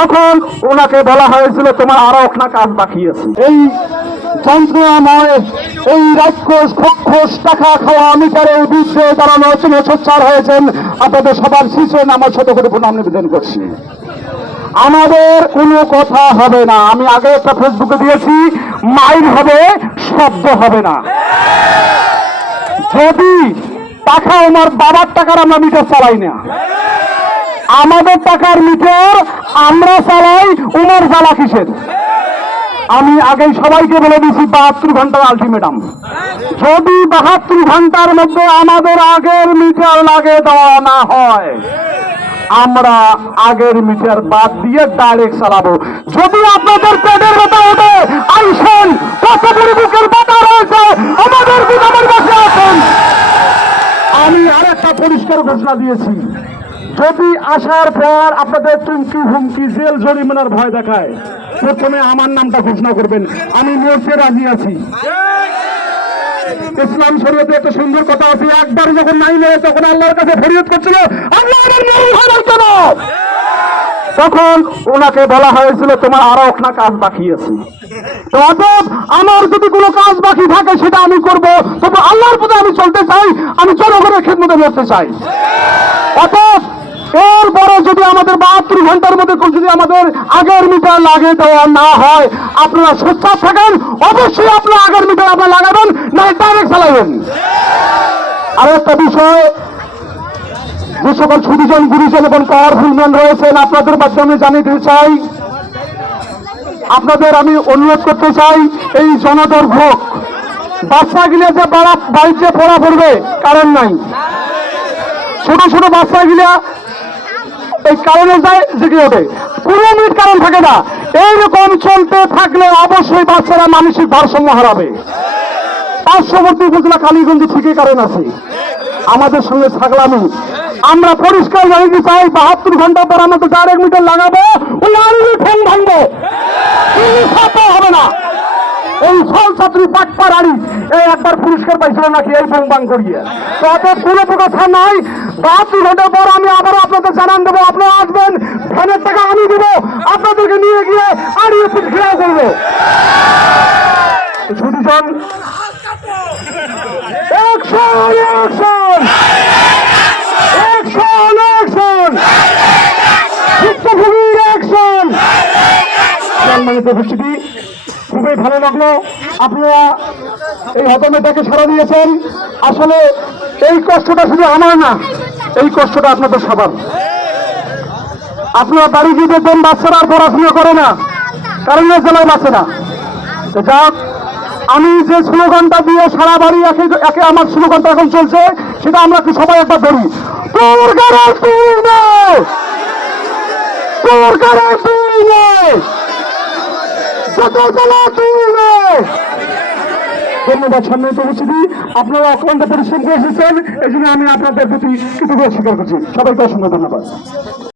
তখন ওনাকে বলা হয়েছিল তোমার আরো না কাজ বাকি আছে। এই যন্ত্রণাময় এই রাক্ষস খক্ষস টাকা খাওয়া মিটারের বিরুদ্ধে দাঁড়ানোর জন্য সোচ্চার হয়েছেন আপনাদের সবার শীর্ষে আমার ছোট করে প্রণাম নিবেদন করছি। আমাদের কোনো কথা হবে না, আমি আগে একটা ফেসবুকে দিয়েছি, মাইল হবে, শব্দ হবে না। যদি টাকা আমার বাবার টাকার আমরা মিটার চালাই না, আমাদের টাকার মিটার আমরা চালাই, উমর জ্বালা কিসের? আমি আগেই সবাইকে বলে দিয়েছি 72 ঘন্টার আলটিমেটাম। যদি 72 ঘন্টার মধ্যে আমাদের আগের মিটার লাগিয়ে দেওয়া না হয়, আমরা আগের মিটার বাদ দিয়ে ডাইরেক্ট চালাবো। যদি আপনাদের পেটের ব্যথা ওঠে, আইসেন, কত বড় বুকের ব্যথা রয়েছে, আমাদের বিধানের বসে আছেন। আমি আরেকটা পরিষ্কার ঘোষণা দিয়েছি, যদি আসার পর আপনাদের চুমকি হুমকি জেল জরিমানার ভয় দেখায়, প্রথমে আমার নামটা ঘোষণা করবেন, আমি মরতে রাজি আছি। ইসলাম শরীয়তে একটা সুন্দর কথা আছে, একবার যখন নাই নেয় তখন আল্লাহর কাছে ফরিয়াদ করছিল, আল্লাহ আমার মরণ হওয়ার জন্য। তখন ওনাকে বলা হয়েছিল তোমার আরো না কাজ বাকি আছে। তো অতএব আমার যদি কোনো কাজ বাকি থাকে সেটা আমি করব, তবে আল্লাহর পথে আমি চলতে চাই, আমি জনগণের খেদমতে করতে চাই। অতএব এরপরে যদি আমাদের 72 ঘন্টার মধ্যে যদি আমাদের আগের মিটার লাগিয়ে দেওয়া না হয়, আপনারা সোচ্চার থাকেন, অবশ্যই আপনারা আগের মিটার আপনারা লাগাবেন, না ডাইরেক্ট চালাবেন। আর একটা বিষয়, যে সকল সুদীজন গুরুজন এবং পাওয়ারফুল ম্যান রয়েছেন, আপনাদের মাধ্যমে জানিয়ে চাই, আপনাদের আমি অনুরোধ করতে চাই, এই জনদুর্ভোগ বাচ্চাগুলো যে বাড়িতে পড়া পড়বে, কারেন্ট নাই, ছোট ছোট বাচ্চাগুলা এই কারণে যায় জেগে ওঠে, 15 মিনিট কারণ থাকে না। এইরকম চলতে থাকলে অবশ্যই বাচ্চারা মানসিক ভারসাম্য হারাবে। পার্শ্ববর্তী উপজেলা কালীগঞ্জে ঠিকই কারণ আছে, আমাদের সঙ্গে থাকলামই। আমরা পরিষ্কার জানিয়ে চাই, 72 ঘন্টা পর আমাদের ডাইরেক্ট মিটার লাগাবো, ঠ্যাং ভাঙবো, হবে না। এই সব ছাত্রী পাটপাড়ারি এই একবার পুরস্কার পাইছিল নাকি এই বাং করিয়ে, তত কোনো কথা নাই। 72 ঘন্টা পর আমি আবার আপনাদের জানান দেবো, আপনারা আসবেন, ফ্যানের টাকা আমি দেবো, আপনাদেরকে নিয়ে গিয়ে আর ঘেরাও করবো। সুদীজন উপস্থিতি খুবই ভালো লাগলো, আপনারা এই হতমেটাকে সাড়া দিয়েছেন। আসলে এই কষ্টটা শুধু আমার না, এই কষ্টটা আপনাদের সবার। আপনারা বাড়ি গিয়ে দেখবেন বাচ্চারা আর পড়াশোনা করে না, কারণ জেলায় বাঁচে না। যাক, আমি যে স্লোগানটা দিয়ে সারা বাড়ি একে আমার স্লোগানটা এখন চলছে, সেটা আমরা কি সবাই একটা ধরি, তোর গ্যারান্টি নেই, তোর গ্যারান্টি নেই, ধন্যবাদ। সম্মানিত উপস্থিতি, আপনারা অক্লান্ত পরিশ্রম করে এসেছেন, এই জন্য আমি আপনাদের প্রতি কৃতজ্ঞতা স্বীকার করছি। সবাইকে অসংখ্য ধন্যবাদ।